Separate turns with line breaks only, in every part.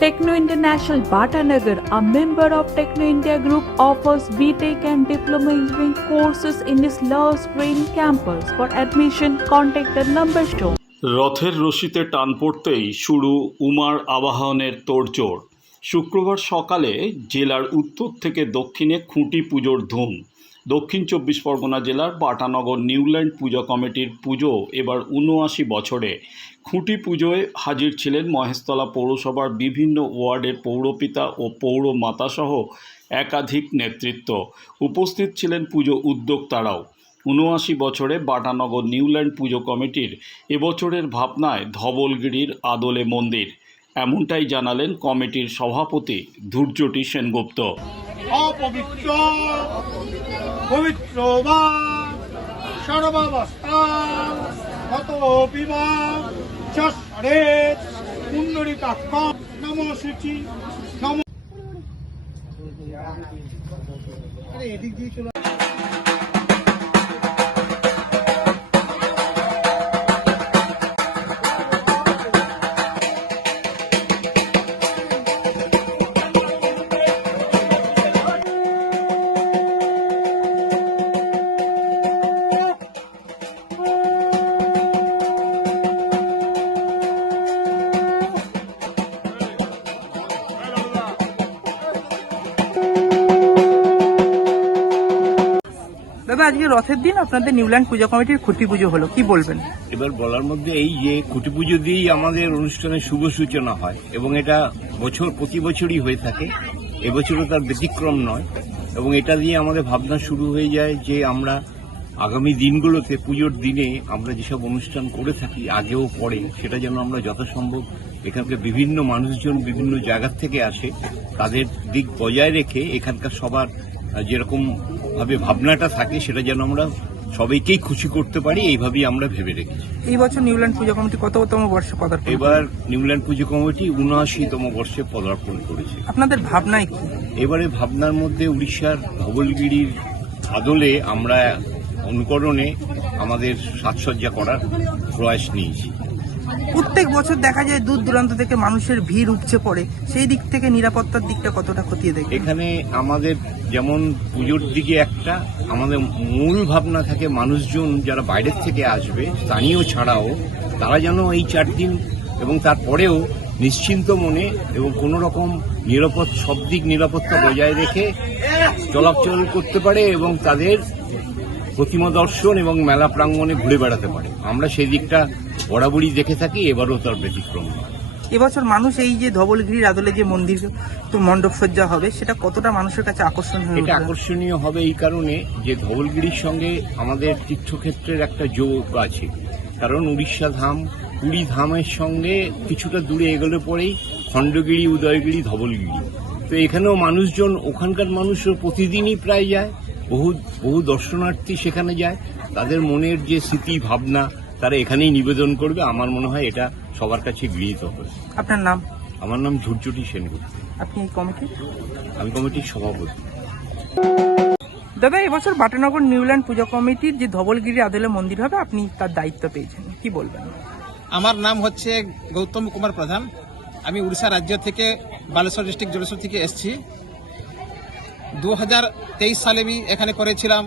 Techno International Bhatanagar, a member of Techno India Group, offers BTEC and Diploma Engineering courses in its Love Green campus. For admission, contact the number shown.
রথের রশিতে টান পড়তেই শুরু উমার আবাহনের তোড়জোড় শুক্রবার সকালে জেলার উত্তর থেকে দক্ষিণে খুঁটি পুজোর ধুম দক্ষিণ চব্বিশ পরগনা জেলার বাটানগর নিউল্যান্ড পূজা কমিটির পুজো এবার উনআশি বছরে। খুঁটি পুজোয় হাজির ছিলেন মহেশতলা পৌরসভার বিভিন্ন ওয়ার্ডের পৌরপিতা ও পৌর পৌরমাতাসহ একাধিক নেতৃত্ব। উপস্থিত ছিলেন পুজো উদ্যোক্তারাও। উনআশি বছরে বাটানগর নিউল্যান্ড পুজো কমিটির এবছরের ভাবনায় ধবলগিরির আদলে মন্দির। এমনটাই জানালেন কমিটির সভাপতি ধূর্যটি সেনগুপ্ত।
অপবিত্র পবিত্র বা সর্বাবস্থা কত বিবা চরে পুণ্ডরিকাক্ষ নম সূচি নম এদিক দিয়ে চলে
দাদা, আজকে রথের দিন আপনাদের নিউল্যান্ড পূজা কমিটির খুঁটি পুজো হলো, কি বলবেন?
এবার বলার মধ্যে এই যে খুঁটি পুজো দিয়েই আমাদের অনুষ্ঠানের শুভ সূচনা হয় এবং এটা বছর, প্রতি বছরই হয়ে থাকে। এবছরও তার ব্যতিক্রম নয় এবং এটা দিয়ে আমাদের ভাবনা শুরু হয়ে যায় যে আমরা আগামী দিনগুলোতে, পুজোর দিনে আমরা যেসব অনুষ্ঠান করে থাকি, আগেও পরে, সেটা যেন আমরা যথাসম্ভব এখানকার বিভিন্ন মানুষজন বিভিন্ন জায়গা থেকে আসে, তাদের দিক বজায় রেখে এখানকার সবার যেরকম ভাবে ভাবনাটা থাকে সেটা যেন আমরা সবাইকেই খুশি করতে পারি এইভাবেই আমরা ভেবে রেখেছি।
এই বছর নিউল্যান্ড পুজো কমিটি কততম বর্ষে পদার্পণ
এবার নিউল্যান্ড পুজো কমিটি উনআশিতম বর্ষে পদার্পণ করেছে।
আপনাদের ভাবনায় কি?
এবারে ভাবনার মধ্যে উড়িষ্যার ধবলগিরির আদলে আমরা অনুকরণে আমাদের সাজসজ্জা করার প্রয়াস নিয়েছি।
প্রত্যেক বছর দেখা যায় দূর দূরান্ত থেকে মানুষের ভিড় উপচে পড়ে। সেই দিক থেকে নিরাপত্তার দিকটা কতটা খতিয়ে দেখে
এখানে আমাদের যেমন পুজোর দিকে একটা, আমাদের মূল ভাবনা থাকে মানুষজন যারা বাইরের থেকে আসবে, স্থানীয় ছাড়াও, তারা যেন এই চার দিন এবং তারপরেও নিশ্চিন্ত মনে এবং কোনো রকম নিরাপদ, সব দিক নিরাপত্তা বজায় রেখে চলাচল করতে পারে এবং তাদের প্রতিমা দর্শন এবং মেলা প্রাঙ্গণে ঘুরে বেড়াতে পারে। আমরা সেই দিকটা বরাবরই দেখে থাকি এবারও তার ব্যতিক্রম নয়।
এবছর মানুষ এই যে ধবলগিরির আদলে যে মন্দির তো মণ্ডপ সজ্জা হবে সেটা কতটা মানুষের কাছে আকর্ষণ হয়ে
এটা আকর্ষণীয় হবে এই কারণে যে ধবলগিরির সঙ্গে আমাদের তীর্থক্ষেত্রের একটা যোগ আছে। কারণ উড়িষ্যা ধাম পুরী ধামের সঙ্গে কিছুটা দূরে এগোলে পরেই খণ্ডগিরি উদয়গিরি ধবলগিরি। তো এখানেও মানুষজন ওখানকার মানুষও প্রতিদিনই প্রায় যায় বহু বহু দর্শনার্থী সেখানে যায়। তাদের মনের যে স্মৃতি ভাবনা তারা এখানেই নিবেদন করবে। আমার মনে হয় এটা সবার কাছে গৃহীত হবে
আপনার নাম?
আমার নাম ঝুরঝুটি সেনগুপ্ত।
আপনি কমিটি?
আমি কমিটির সভাপতি।
দাদা এবছর বাটানগর নিউল্যান্ড পূজা কমিটির যে ধবলগিরি আদলে মন্দির হবে আপনি তার দায়িত্ব পেয়েছেন। কি বলবেন?
আমার নাম হচ্ছে গৌতম কুমার প্রধান। আমি উড়িষ্যা রাজ্য থেকে বালেশ্বর ডিস্ট্রিক্ট জলেশ্বর থেকে এসেছি। দু হাজার তেইশ সালে আমি এখানে করেছিলাম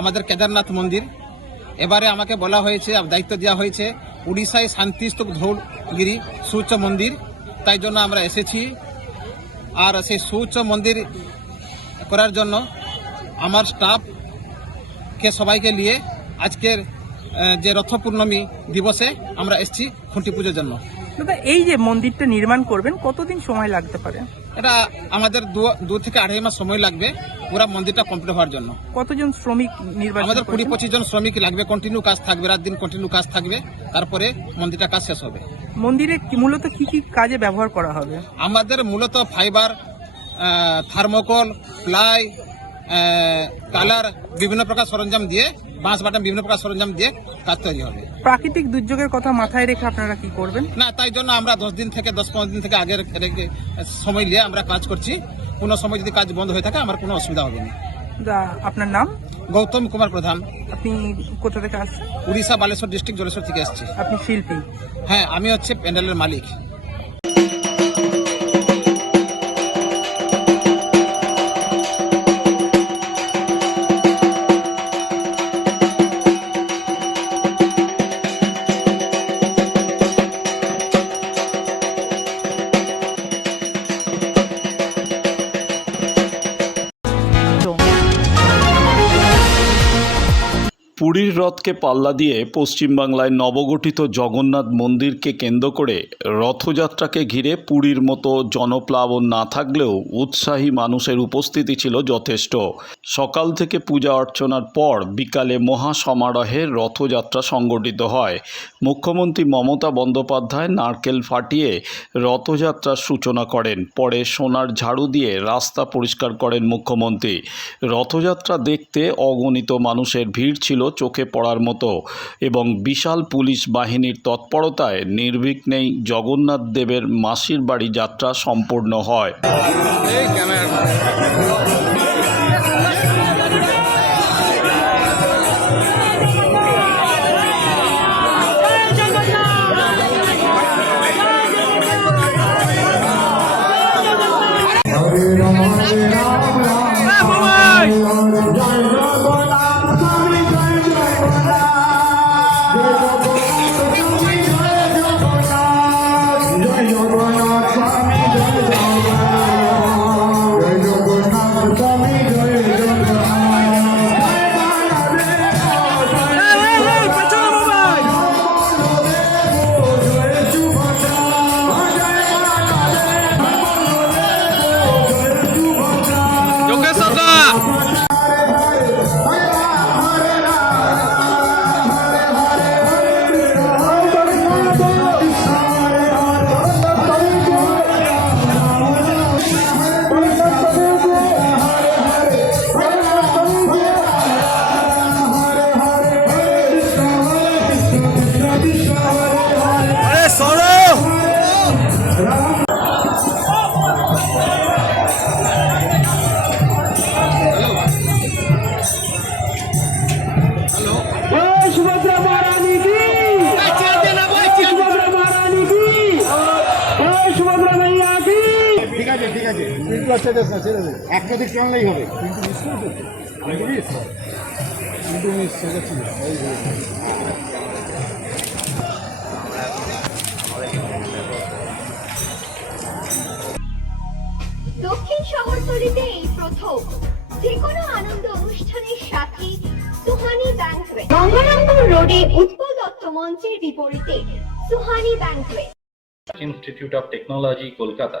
আমাদের কেদারনাথ মন্দির। এবারে আমাকে বলা হয়েছে দায়িত্ব দেওয়া হয়েছে, উড়িষ্যায় শান্তিস্তূপ ধৌলগিরি সুউচ্চ মন্দির। তাই জন্য আমরা এসেছি। আর সেই সুউচ্চ মন্দির করার জন্য আমার স্টাফকে সবাইকে নিয়ে আজকের যে রথ পূর্ণমী দিবসে আমরা এসেছি খুঁটি পুজোর জন্য।
এই যে মন্দিরটা নির্মাণ করবেন, কতদিন সময় লাগতে পারে?
এটা আমাদের দু- থেকে আড়াই মাস সময় লাগবে পুরো মন্দিরটা কমপ্লিট হওয়ার জন্য।
কতজন শ্রমিক নির্বাচন
আমাদের কুড়ি? পঁচিশ জন শ্রমিক লাগবে কন্টিনিউ কাজ থাকবে রাত দিন কন্টিনিউ কাজ থাকবে তারপরে মন্দিরটা কাজ শেষ হবে।
মন্দিরে মূলত কি কি কাজে ব্যবহার করা হবে?
আমাদের মূলত ফাইবার থার্মোকল প্লাই কালার বিভিন্ন প্রকার সরঞ্জাম দিয়ে বাঁশ বাটাম বিভিন্ন প্রকার সরঞ্জাম দিয়ে কাজ তৈরি হবে।
প্রাকৃতিক দুর্যোগের কথা মাথায় রেখে আপনারা কি করবেন?
না তাই জন্য আমরা দশ দিন থেকে দশ পনেরো দিন থেকে আগের রেখে সময় নিয়ে আমরা কাজ করছি। কোনো সময় যদি কাজ বন্ধ হয়ে থাকে আমার কোনো অসুবিধা হবে না।
আপনার নাম?
গৌতম কুমার প্রধান।
আপনি কোথা থেকে আসছেন?
উড়িষ্যা বালেশ্বর ডিস্ট্রিক্ট জলেশ্বর থেকে এসেছি।
আপনি শিল্পী।
হ্যাঁ আমি হচ্ছে প্যান্ডেলের মালিক।
রথকে পাল্লা দিয়ে পশ্চিমবাংলায় নবগঠিত জগন্নাথ মন্দিরকে কেন্দ্র করে রথযাত্রাকে ঘিরে পুরীর মতো জনপ্লাবন না থাকলেও উৎসাহী মানুষের উপস্থিতি ছিল যথেষ্ট। সকাল থেকে পূজা অর্চনার পর বিকালে মহা সমারোহে রথযাত্রা সংগঠিত হয়। মুখ্যমন্ত্রী মমতা বন্দ্যোপাধ্যায় নারকেল ফাটিয়ে রথযাত্রার সূচনা করেন। পরে সোনার ঝাড়ু দিয়ে রাস্তা পরিষ্কার করেন মুখ্যমন্ত্রী। রথযাত্রা দেখতে অগণিত মানুষের ভিড় ছিল, চোখে পড়ার মতো এবং বিশাল পুলিশ বাহিনীর তৎপরতায় নির্বিঘ্নেই জগন্নাথ দেবের মাসির বাড়ি যাত্রা সম্পূর্ণ হয়।
আচ্ছা ছেড়ে দে একটা দিক টানলেই হবে। কিন্তু
দক্ষিণ শহরতলিতে এই প্রথম যে কোনো আনন্দ অনুষ্ঠানের সাথে সুহানি ব্যাংকুয়েট গঙ্গারামপুর রোডে উৎপল দত্ত মঞ্চের বিপরীতে Suhani banquet
Institute of Technology, Kolkata,